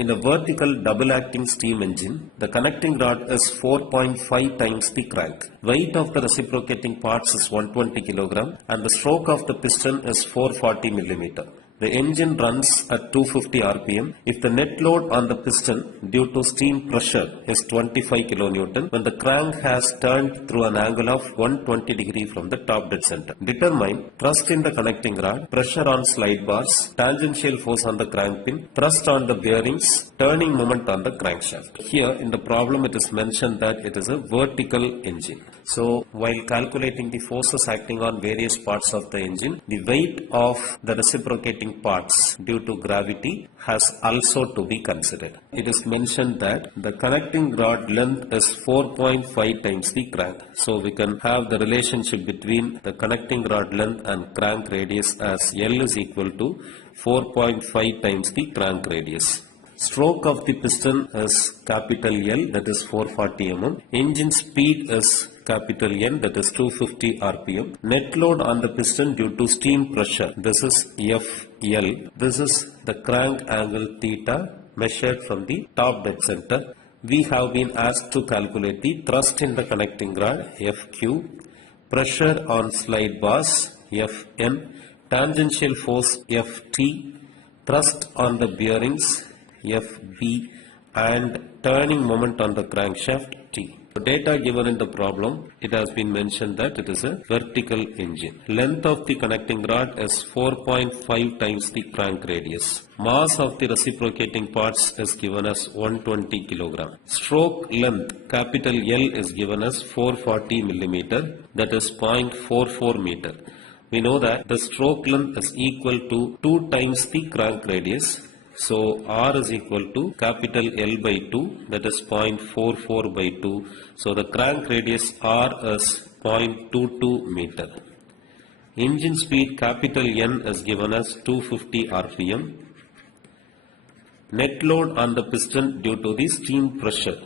In a vertical double-acting steam engine, the connecting rod is 4.5 times the crank. Weight of the reciprocating parts is 120 kg and the stroke of the piston is 440 mm. The engine runs at 250 rpm if the net load on the piston due to steam pressure is 25 kN when the crank has turned through an angle of 120 degree from the top dead center. Determine thrust in the connecting rod, pressure on slide bars, tangential force on the crank pin, thrust on the bearings, turning moment on the crankshaft. Here in the problem it is mentioned that it is a vertical engine. So while calculating the forces acting on various parts of the engine, the weight of the reciprocating parts due to gravity has also to be considered. It is mentioned that the connecting rod length is 4.5 times the crank. So we can have the relationship between the connecting rod length and crank radius as L is equal to 4.5 times the crank radius. Stroke of the piston is capital L, that is 440 mm. Engine speed is capital N, that is 250 rpm. Net load on the piston due to steam pressure, this is FL. This is the crank angle theta measured from the top dead center. We have been asked to calculate the thrust in the connecting rod, FQ, pressure on slide bars, Fn, tangential force, Ft, thrust on the bearings, Fb, and turning moment on the crankshaft, T. The data given in the problem, it has been mentioned that it is a vertical engine. Length of the connecting rod is 4.5 times the crank radius. Mass of the reciprocating parts is given as 120 kg. Stroke length, capital L, is given as 440 mm, that is 0.44 meter. We know that the stroke length is equal to 2 times the crank radius. So R is equal to capital L by 2, that is 0.44 by 2. So the crank radius R is 0.22 meter. Engine speed capital N is given as 250 rpm. Net load on the piston due to the steam pressure,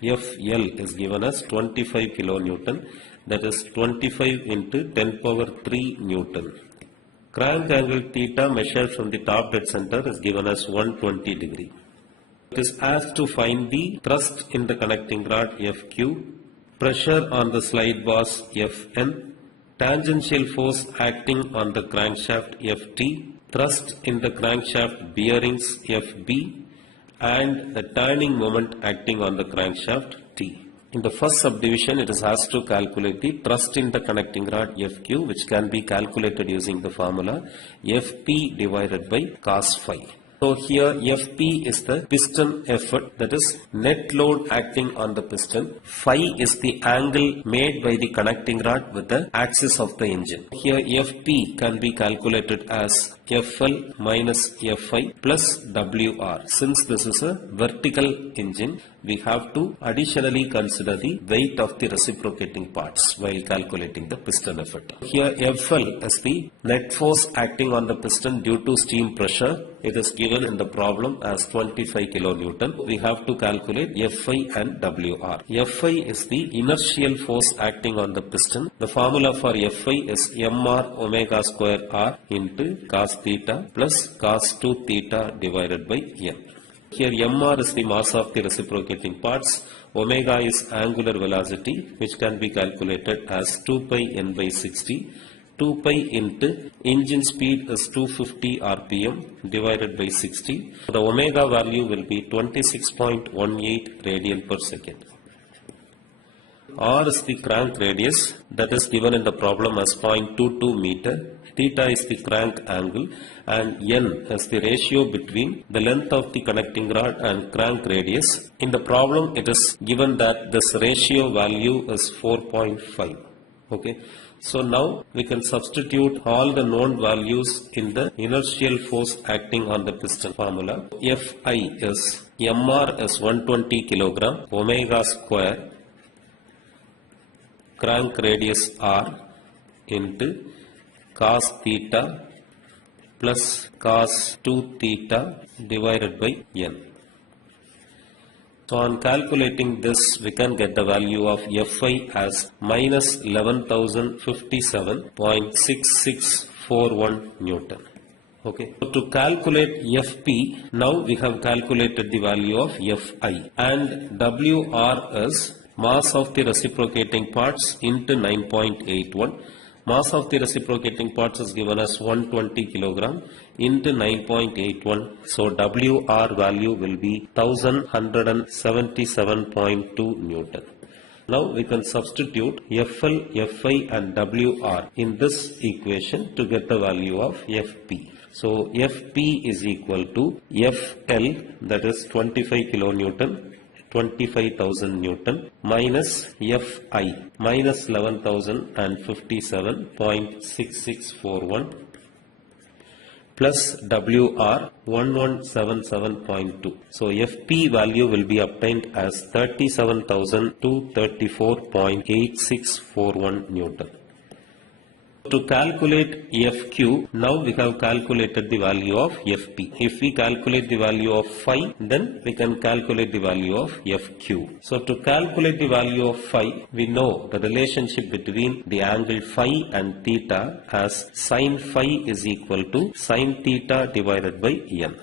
FL, is given as 25 kN, that is 25 into 10 power 3 Newton. Crank angle theta measured from the top dead center is given as 120 degree. It is asked to find the thrust in the connecting rod, FQ, pressure on the slide bars, Fn, tangential force acting on the crankshaft, Ft, thrust in the crankshaft bearings, Fb, and the turning moment acting on the crankshaft, T. In the first subdivision, it is asked to calculate the thrust in the connecting rod, Fq, which can be calculated using the formula Fp divided by cos phi. So here Fp is the piston effort, that is net load acting on the piston. Phi is the angle made by the connecting rod with the axis of the engine. Here Fp can be calculated as Fl minus Fi plus Wr. Since this is a vertical engine, we have to additionally consider the weight of the reciprocating parts while calculating the piston effort. Here Fl is the net force acting on the piston due to steam pressure. It is given in the problem as 25 kN. We have to calculate Fi and Wr. Fi is the inertial force acting on the piston. The formula for Fi is mr omega square r into cos theta plus cos 2 theta divided by n. Here mr is the mass of the reciprocating parts. Omega is angular velocity, which can be calculated as 2 pi n by 60. 2 pi into engine speed is 250 rpm divided by 60. The omega value will be 26.18 radian per second. R is the crank radius, that is given in the problem as 0.22 meter. Theta is the crank angle and n is the ratio between the length of the connecting rod and crank radius. In the problem it is given that this ratio value is 4.5. Okay. So now we can substitute all the known values in the inertial force acting on the piston formula. Fi is mr is 120 kg, omega square, crank radius r into cos theta plus cos 2 theta divided by n. So on calculating this, we can get the value of Fi as minus 11,057.6641 Newton. Okay. So to calculate Fp, now we have calculated the value of Fi, and Wr is mass of the reciprocating parts into 9.81. Mass of the reciprocating parts is given as 120 kilogram into 9.81. So Wr value will be 1177.2 Newton. Now we can substitute Fl, Fi and Wr in this equation to get the value of Fp. So Fp is equal to Fl, that is 25 kilonewton, 25,000 Newton, minus Fi minus 11,057.6641 plus Wr 1177.2. So Fp value will be obtained as 37,234.8641 Newton. To calculate Fq, now we have calculated the value of Fp. If we calculate the value of phi, then we can calculate the value of Fq. So to calculate the value of phi, we know the relationship between the angle phi and theta as sin phi is equal to sin theta divided by n.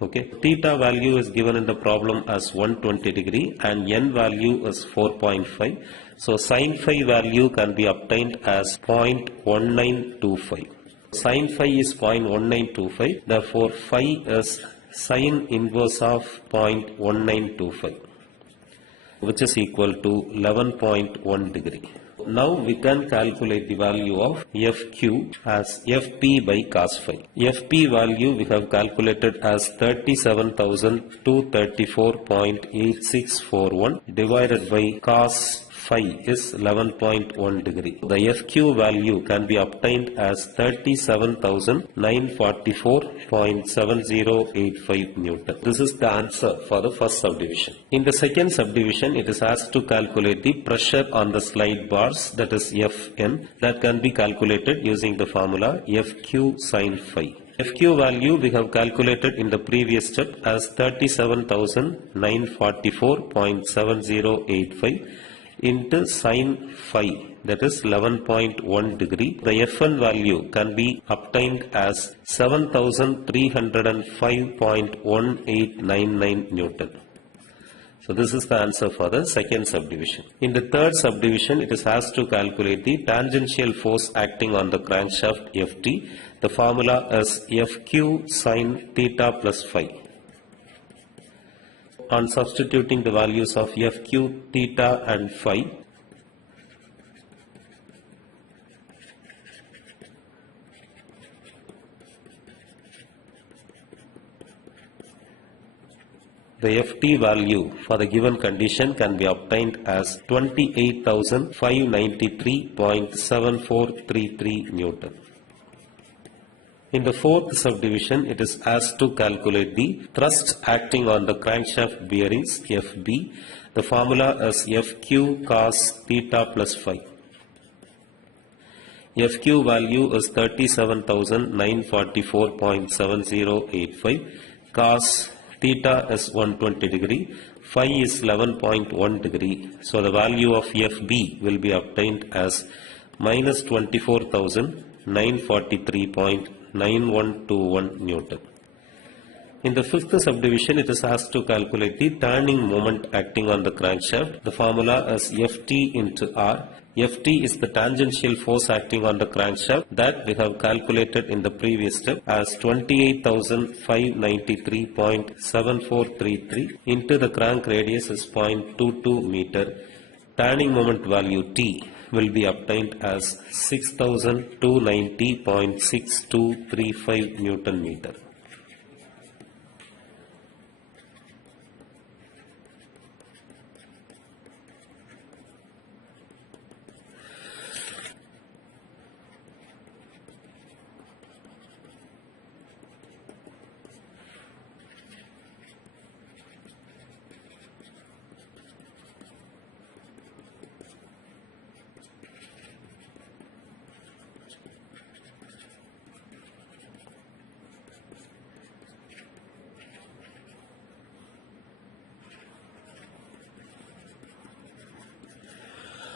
Okay, theta value is given in the problem as 120 degree and n value is 4.5. So sin phi value can be obtained as 0.1925. Sin phi is 0.1925. Therefore, phi is sin inverse of 0.1925, which is equal to 11.1 degree. Now we can calculate the value of Fq as Fp by cos phi. Fp value we have calculated as 37,234.8641 divided by cos phi is 11.1 degree. The Fq value can be obtained as 37,944.7085 Newton. This is the answer for the first subdivision. In the second subdivision, it is asked to calculate the pressure on the slide bars, that is Fn, that can be calculated using the formula Fq sin phi. Fq value we have calculated in the previous step as 37,944.7085 into sin phi, that is 11.1 degree. The Fn value can be obtained as 7,305.1899 Newton. So this is the answer for the second subdivision. In the third subdivision, it is asked to calculate the tangential force acting on the crankshaft Ft. The formula is Fq sin theta plus phi. On substituting the values of Fq, theta and phi, the Ft value for the given condition can be obtained as 28,593.7433 Newton. In the fourth subdivision, it is asked to calculate the thrust acting on the crankshaft bearings Fb. The formula is Fq cos theta plus phi. Fq value is 37,944.7085. Cos theta is 120 degree. Phi is 11.1 degree. So the value of Fb will be obtained as minus 24,943.9121 Newton. In the fifth subdivision, it is asked to calculate the turning moment acting on the crankshaft. The formula is Ft into R. Ft is the tangential force acting on the crankshaft that we have calculated in the previous step as 28,593.7433 into the crank radius is 0.22 meter. Turning moment value T will be obtained as 6,290.6235 Newton meter.